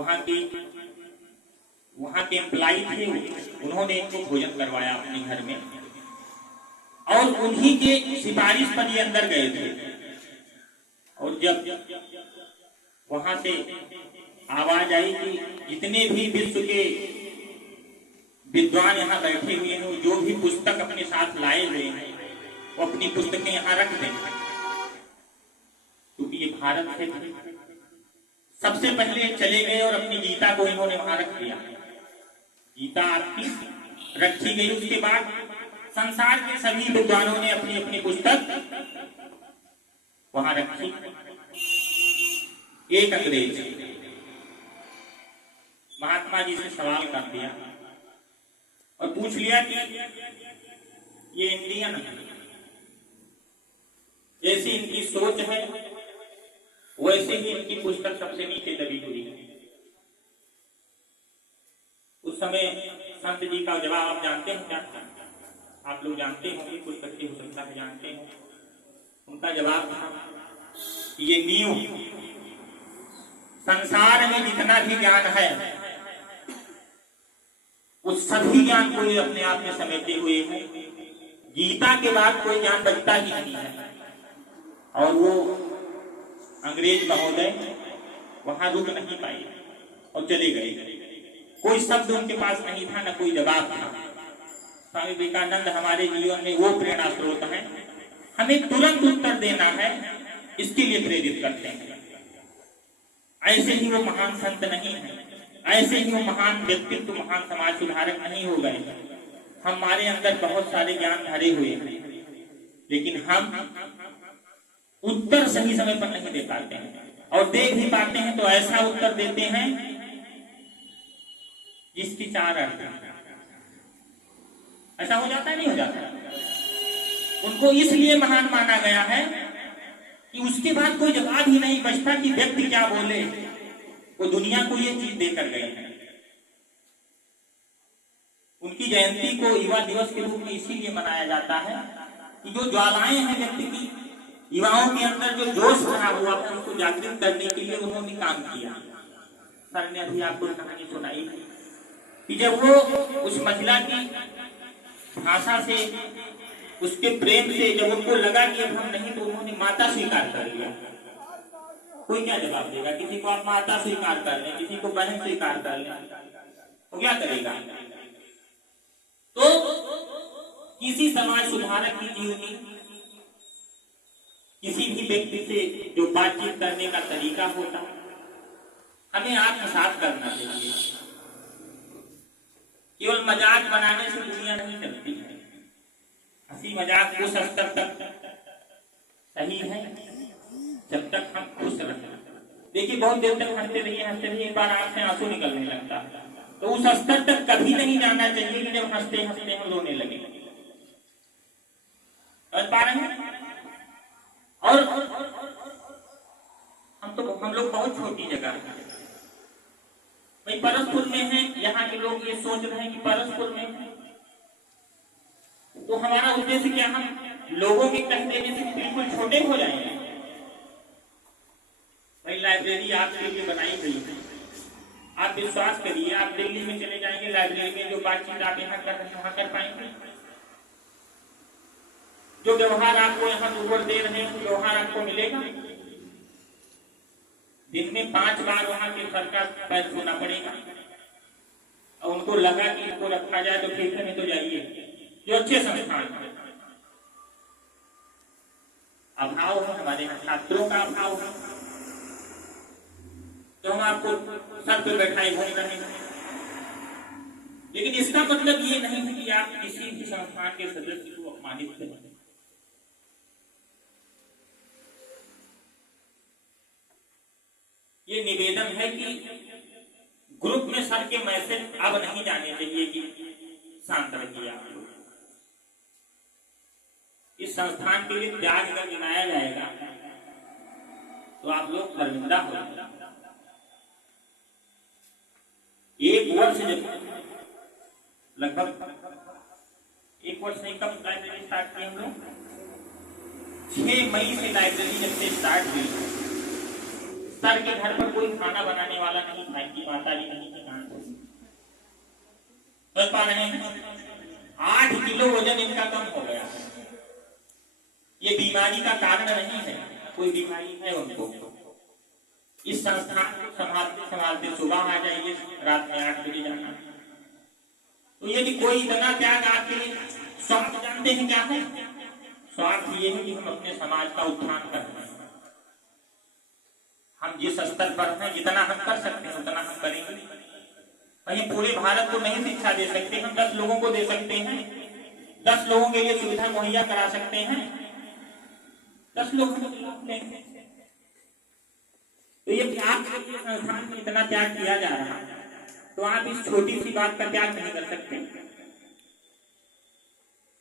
वहां के एम्प्लाई थे, उन्होंने इनको भोजन करवाया अपने घर में और उन्हीं के सिफारिश पर ये अंदर गए थे। और जब वहां से आवाज आई कि जितने भी विश्व के विद्वान यहाँ बैठे हुए हैं, जो भी पुस्तक अपने साथ लाए हुए हैं, वो अपनी पुस्तकें यहाँ रख दें, क्योंकि ये भारत से सबसे पहले चले गए और अपनी गीता को इन्होंने वहां रख दिया। गीता आपकी रखी गई, उसके बाद संसार के सभी विद्वानों ने अपनी अपनी पुस्तक वहां रखी। एक अंग्रेज महात्मा जी से सवाल कर दिया और पूछ लिया कि ये इंडियन जैसी इनकी सोच है वैसे ही इनकी पुस्तक सबसे नीचे दबी हुई है। उस समय संत जी का जवाब आप जानते हैं क्या? आप लोग जानते होंगे, कुछ बच्चे हो सकता है जानते हो। उनका जवाब था कि ये नींव, संसार में जितना भी ज्ञान है उस सभी ज्ञान को ये अपने आप में समेटे हुए है। गीता के बाद कोई ज्ञान बचता ही नहीं है। और वो अंग्रेज महोदय वहां रुक नहीं पाए और चले गए। कोई शब्द उनके पास नहीं था, न कोई जवाब था। स्वामी विवेकानंद हमारे जीवन में वो प्रेरणा स्रोत है, हमें तुरंत उत्तर देना है, इसके लिए प्रेरित करते हैं। ऐसे ही वो महान संत नहीं है, ऐसे ही वो महान व्यक्तित्व, महान समाज सुधारक नहीं हो गए। हमारे अंदर बहुत सारे ज्ञान भरे हुए हैं, लेकिन हम उत्तर सही समय पर नहीं दे पाते हैं, और दे भी पाते हैं तो ऐसा उत्तर देते हैं जिसकी चार अर्थ है। ऐसा हो जाता है, नहीं हो जाता? उनको इसलिए महान माना गया है कि उसके बाद कोई जवाब ही नहीं बचता कि व्यक्ति क्या बोले। वो दुनिया को ये चीज देकर गए हैं। उनकी जयंती को युवा दिवस के रूप में इसीलिए मनाया जाता है कि जो ज्वालाएं हैं व्यक्ति की, युवाओं के अंदर जो जोश भरा हुआ है, उसको जागृत करने के लिए उन्होंने काम किया। सर ने अभी आपको कहानी सुनाई कि जब वो उस महिला की भाषा से, उसके प्रेम से जब उनको लगा कि अब हम नहीं, तो उन्होंने माता स्वीकार कर लिया। कोई क्या जवाब देगा? किसी को आप माता स्वीकार कर लें, किसी को बहन स्वीकार कर लें, तो क्या करेगा? तो किसी समाज सुधारक की जीवनी, किसी भी व्यक्ति से जो बातचीत करने का तरीका होता, हमें आत्मसात करना चाहिए। केवल मजाक बनाने से दुनिया नहीं चलती है। हंसी मजाक उस स्तर तक सही है जब तक हम खुश रहें। देखिए, बहुत देर तक हंसते रहिए, एक बार आंख से आंसू निकलने लगता है। तो उस स्तर तक कभी नहीं जाना चाहिए कि जब हंसते हंसते हम रोने लगे। समझ पा रहे हैं? और हम लोग बहुत छोटी जगह है भाई, परसपुर में है। यहाँ के लोग ये सोच रहे हैं कि परसपुर में है, तो हमारा उद्देश्य क्या? हम लोगों के कह देने से बिल्कुल छोटे हो जाएंगे। भाई, लाइब्रेरी आपके लिए बनाई गई है। आप विश्वास करिए, आप दिल्ली में चले जाएंगे, लाइब्रेरी में जो बातचीत आप यहाँ कर रहे हैं वहां कर पाएंगे? जो व्यवहार आपको यहाँ ऊपर दे रहे हैं, व्यवहार आपको मिलेगा? दिन में 5 बार वहां के सर का पैर छूना पड़ेगा। और उनको लगा कि इनको रखा जाए तो ठीक है, नहीं तो जाइए। जो अच्छे संस्थान है, अभाव है, हमारे यहाँ छात्रों का अभाव है, तो हम आपको सर पे बैठाए घूम रहे हैं। लेकिन इसका मतलब ये नहीं है कि आप किसी भी संस्थान के सदस्य को अपमानित करें। ये निवेदन है कि ग्रुप में सर के मैसेज अब नहीं जाने चाहिए कि शांत रखिए आप लोग। इस संस्थान के लिए त्याग अगर गिनाया जाएगा तो आप लोग शर्मिंदा हो जाएंगे। एक वर्ष जब लगभग 1 वर्ष नहीं, कब लाइब्रेरी स्टार्ट की हम लोग? 6 मई से लाइब्रेरी जब से स्टार्ट हुई, सर के घर पर कोई खाना बनाने वाला नहीं था, इनकी माता भी नहीं थी, कहां से समझ पा रहे हैं? 8 किलो वजन इनका कम हो गया। ये बीमारी का कारण नहीं है, कोई बीमारी है उनको। इस संस्थान को संभालते संभालते सुबह आ जाइए, रात में 8 बजे जाना। तो यदि कोई इतना त्याग आपके लिए, स्वार्थ जानते हैं क्या है? स्वार्थ ये है कि हम अपने समाज का उत्थान कर रहे हैं। हम जिस स्तर पर हैं, जितना हम कर सकते हैं उतना हम करेंगे। कहीं पूरे भारत को नहीं शिक्षा दे सकते, हम 10 लोगों को दे सकते हैं, 10 लोगों के लिए सुविधा मुहैया करा सकते हैं, 10 लोग लेंगे। तो ये आपके संस्थान में इतना त्याग किया जा रहा है, तो आप इस छोटी सी बात का त्याग नहीं कर सकते।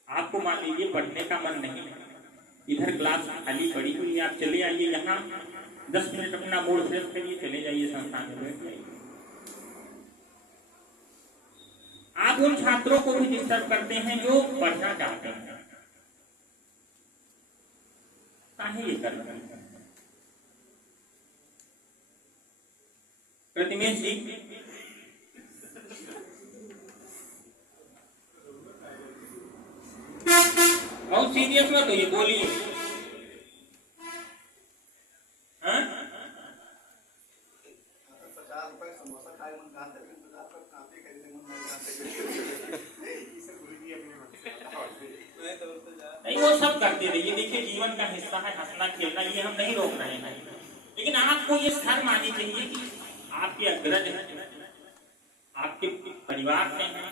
आपको मान लीजिए पढ़ने का मन नहीं है, इधर क्लास खाली पड़ी हुई, आप चले आइए यहाँ 10 मिनट अपना मूड फ्रेश करिए, चले जाइए संस्थान में बैठ जाइए। आप उन छात्रों को भी डिस्टर्ब करते हैं जो पढ़ना चाहते हैं। काहे ये कर रहे हैं? प्रतिमेश जी, बहुत सीरियस मत होइए, बोलिए। हाँ? 50 रुपए समोसा खाए मन कहा था, 50 रुपए काफी खरीदने मन नहीं, वो सब करते रहिए। देखिए जीवन का हिस्सा है हंसना खेलना, ये हम नहीं रोक रहे हैं, लेकिन आपको ये शर्म आनी चाहिए कि आपके अग्रज हैं, आपके परिवार से हैं,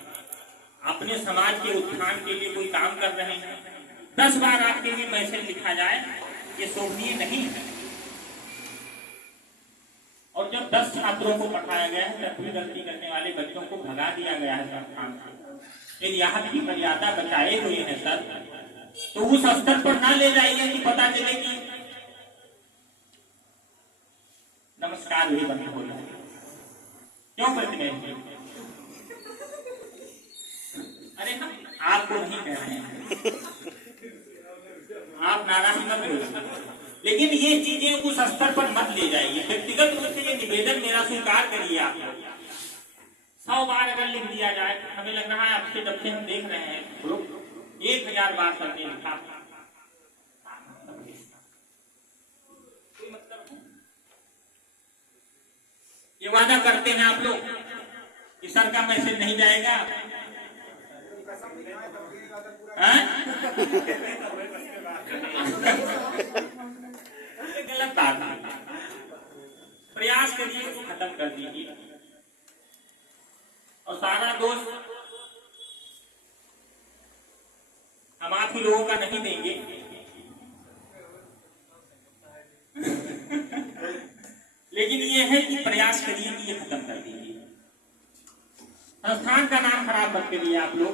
अपने समाज के उत्थान के लिए कोई काम कर रहे हैं, 10 बार आपके लिए मैसेज लिखा जाए, ये शोभनीय नहीं है। और जब 10 छात्रों को पढ़ाया गया है, तब भी गलती करने वाले बच्चों को भगा दिया गया है संस्थान से। यदि यहाँ की मर्यादा बचाए हुए हैं सर, तो उस स्तर पर ना ले जाइए कि पता चले कि नमस्कार भी बंद हो जाए। क्यों प्रतिमेश जी? अरे हम आपको नहीं कह रहे हैं, आप नाराज मत होइए, लेकिन ये चीजें उस स्तर पर मत ले जाइए। व्यक्तिगत रूप से ये निवेदन मेरा स्वीकार करिए। आप 100 बार अगर लिख दिया जाए, हमें लग रहा है आपसे जब से हम देख रहे हैं ग्रुप 1000 बार सबने लिखा, ये वादा करते हैं आप लोग कि सर का मैसेज नहीं जाएगा। गलत बात है, प्रयास करिए इसको खत्म कर दीजिए। और सारा दोष हम आप ही लोगों का नहीं देंगे। लेकिन ये है कि प्रयास करिए कि ये खत्म कर दीजिए। संस्थान का नाम खराब मत करिए आप लोग।